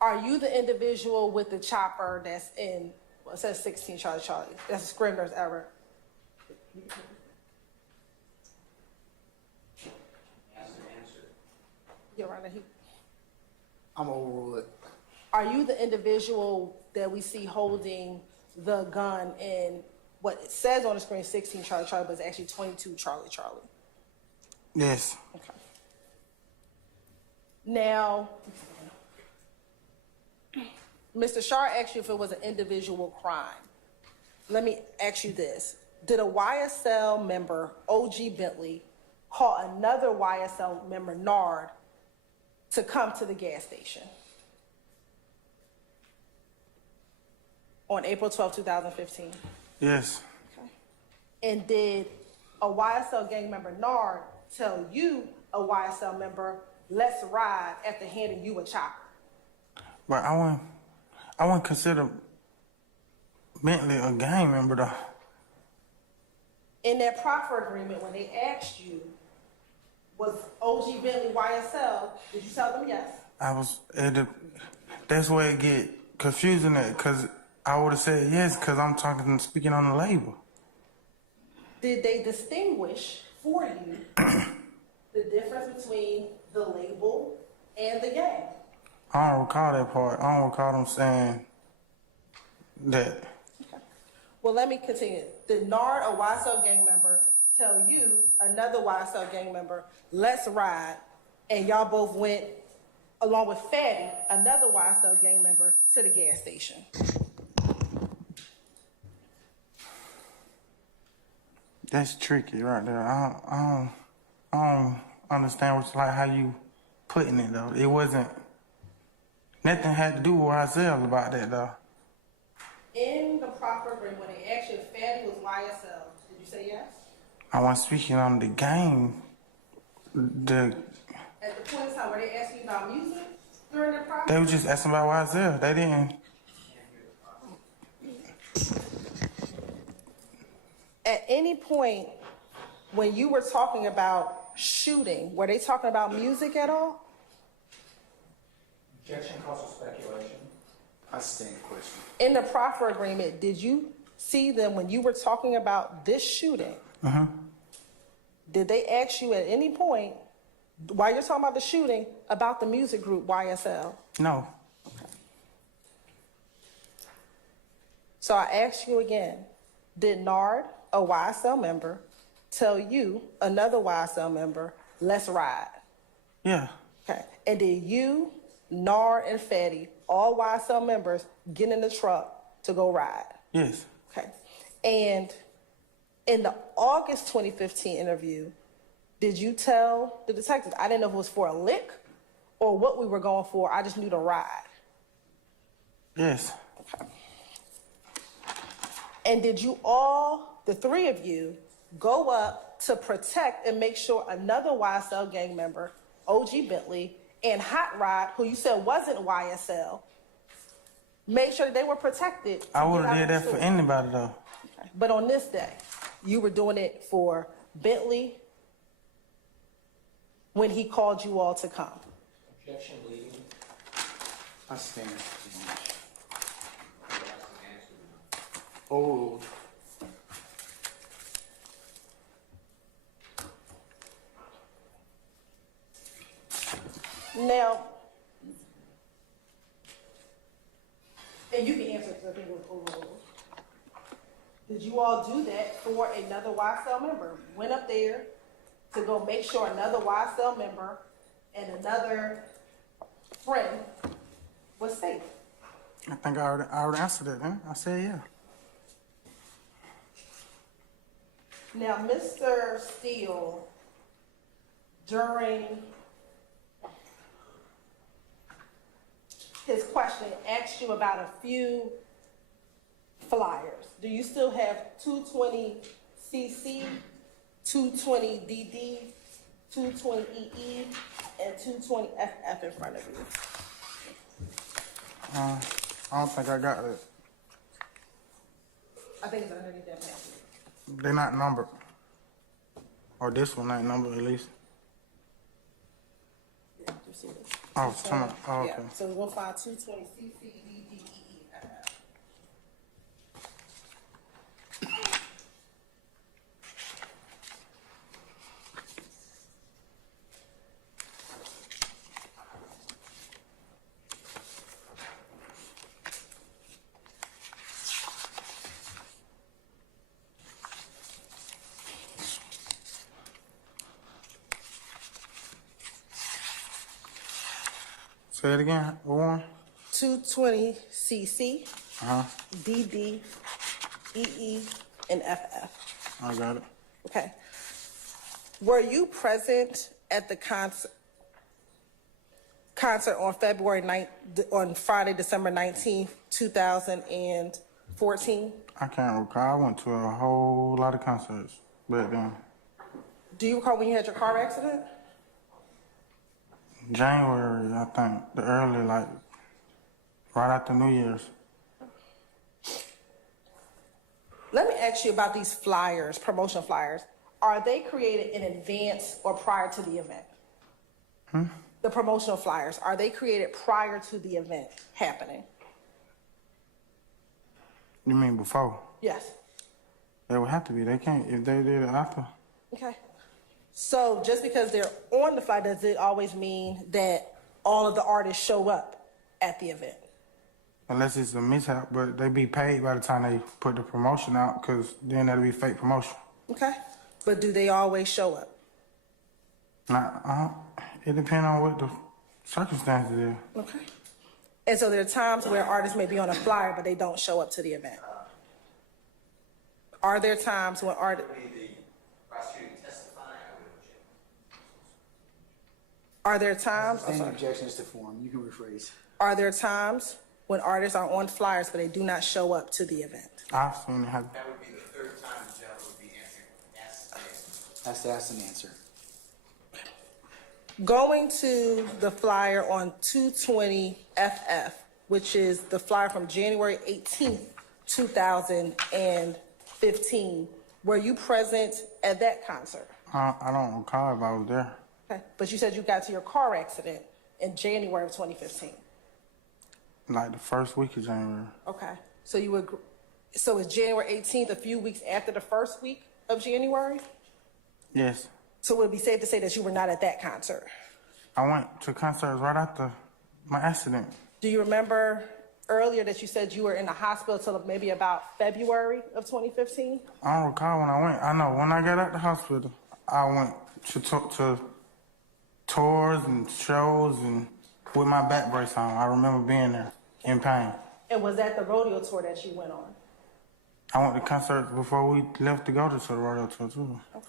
Are you the individual with the chopper that's in, well, it says 16 Charlie Charlie? That's a Scrivener's error. You're right. I'm overrule it. Are you the individual that we see holding the gun in what it says on the screen 16 Charlie Charlie, but it's actually 22 Charlie Charlie? Yes. Okay. Now, Mr. Shar asked you if it was an individual crime. Let me ask you this. Did a YSL member, OG Bentley, call another YSL member, Nard, to come to the gas station on April 12, 2015? Yes. Okay. And did a YSL gang member, Nard, tell you, a YSL member, let's ride, after handing you a chopper? But I wouldn't consider Bentley a gang member though. In that proffer agreement, when they asked you, was OG Bentley YSL, did you tell them yes? That's where it get confusing because I would have said yes because I'm speaking on the label. Did they distinguish for you the difference between the label and the gang? I don't recall that part. I don't recall them saying that. Okay. Well, let me continue. Did Nard, a YSL gang member, tell you, another YSL gang member, let's ride, and y'all both went, along with Fatty, another YSL gang member, to the gas station? That's tricky right there. I don't understand what's like how you putting it though. It wasn't, nothing had to do with YSL about that though. In the proper agreement, when they asked you if Fatty was YSL, did you say yes? I wasn't speaking on the game. At the point in time where they asked you about music during the proper? They were just asking about YSL. They didn't. At any point when you were talking about shooting, were they talking about music at all? Objection calls for speculation. I stand question. In the proffer agreement, did you see them when you were talking about this shooting? Did they ask you at any point, while you're talking about the shooting, about the music group YSL? No. Okay. So I ask you again, did Nard, a YSL member, tell you, another YSL member, let's ride? Yeah. Okay. And did you, Nard, and Fatty, all YSL members, get in the truck to go ride? Yes. Okay. And in the August 2015 interview, did you tell the detectives, I didn't know if it was for a lick or what we were going for, I just knew to ride? Yes. Okay. And did you all, the three of you, go up to protect and make sure another YSL gang member, OG Bentley, and Hot Rod, who you said wasn't YSL, make sure that they were protected? I would have did that for anybody though. Okay. But on this day, you were doing it for Bentley when he called you all to come? Objection leading. I stand. Overruled. Now, and you can answer because I think it was overruled. Did you all do that for another YSL member? Went up there to go make sure another YSL member and another friend was safe? I think I already answered it, man. I said yeah. Now, Mr. Steele, during his question, asked you about a few flyers. Do you still have 220cc, 220DD, 220EE, and 220FF in front of you? I don't think I got it. I think it's underneath that pamphlet. They're not numbered. Or this one ain't numbered at least. Yeah, you see this? Oh, come on. Oh, okay. Yeah, so we're gonna find 220 CCDDEE. Say it again. One. 220 CC, Uh huh. DD, EE, and FF. I got it. Okay. Were you present at the concert on on Friday, December 19th, 2014? I can't recall. I went to a whole lot of concerts back then. Do you recall when you had your car accident? January, I think. The early, like, right after New Year's. Let me ask you about these flyers, promotion flyers. Are they created in advance or prior to the event? The promotional flyers, are they created prior to the event happening? You mean before? Yes. They would have to be. They can't, if they did it after. Okay. So just because they're on the flyer, does it always mean that all of the artists show up at the event? Unless it's a mishap, but they be paid by the time they put the promotion out, because then that'll be fake promotion. Okay. But do they always show up? It depends on what the circumstances is. Okay. And so there are times where artists may be on a flyer, but they don't show up to the event. Are there times when artists... Are there times... Any objections to form, you can rephrase. Are there times when artists are on flyers, but they do not show up to the event? I've seen it happen. That would be the third time the judge would be asked Has to ask and answer. Going to the flyer on 220FF, which is the flyer from January 18th, 2015, were you present at that concert? I don't recall if I was there. Okay. But you said you got to your car accident in January of 2015. Like the first week of January. Okay. So so it's January 18th, a few weeks after the first week of January? Yes. So would it be safe to say that you were not at that concert? I went to concerts right after my accident. Do you remember earlier that you said you were in the hospital till maybe about February of 2015? I don't recall when I went. I know when I got out the hospital, I went to tours and shows and with my back brace on. I remember being there in pain. And was that the rodeo tour that you went on? I went to concerts before we left to go to the rodeo tour too. Okay.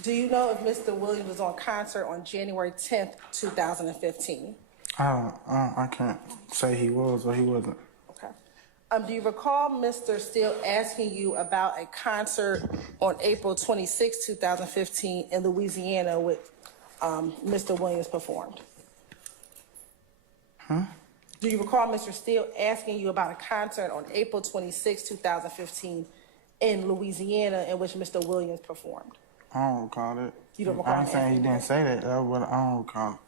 Do you know if Mr. Williams was on concert on January 10th, 2015? I can't say he was or he wasn't. Okay. Do you recall Mr. Steele asking you about a concert on April 26, 2015 in Louisiana with Mr. Williams performed? Do you recall Mr. Steele asking you about a concert on April 26, 2015 in Louisiana in which Mr. Williams performed? I don't recall it. You don't recall I ain't saying he asking didn't say that, though, but I don't recall it.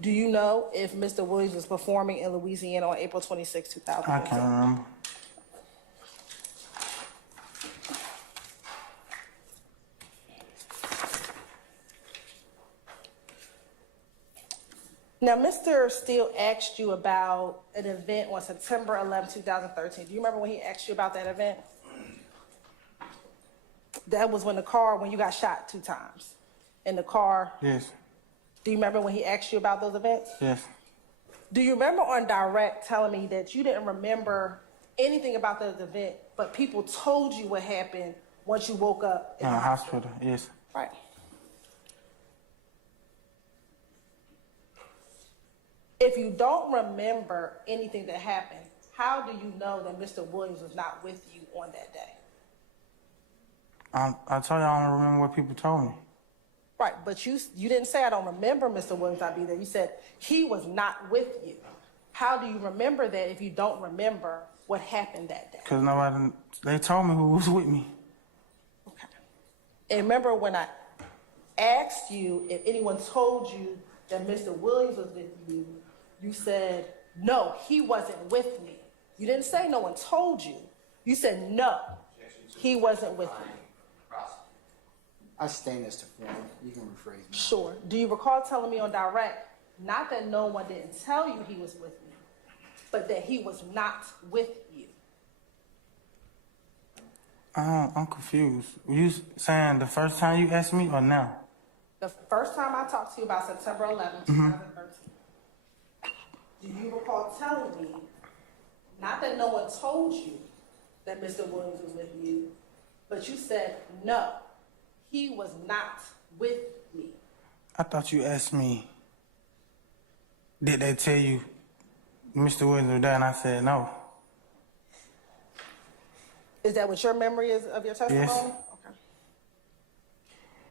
Do you know if Mr. Williams was performing in Louisiana on April 26, 2015? I can't remember. Now, Mr. Steele asked you about an event on September 11, 2013. Do you remember when he asked you about that event? That was when you got shot 2 times in the car. Yes. Do you remember when he asked you about those events? Yes. Do you remember on direct telling me that you didn't remember anything about those event, but people told you what happened once you woke up In the hospital, yes. Right. If you don't remember anything that happened, how do you know that Mr. Williams was not with you on that day? I told you I don't remember what people told me. Right, but you didn't say I don't remember Mr. Williams not be there. You said he was not with you. How do you remember that if you don't remember what happened that day? Because nobody, they told me who was with me. Okay. And remember when I asked you if anyone told you that Mr. Williams was with you, you said, no, he wasn't with me. You didn't say no one told you. You said, no, he wasn't with me. I stand as to form. You can rephrase me. Sure. Do you recall telling me on direct, not that no one didn't tell you he was with me, but that he was not with you? I'm confused. Were you saying the first time you asked me or now? The first time I talked to you about September 11, 2013, do you recall telling me, not that no one told you that Mr. Williams was with you, but you said, no, he was not with me? I thought you asked me, did they tell you Mr. Williams was there? And I said no. Is that what your memory is of your testimony? Yes.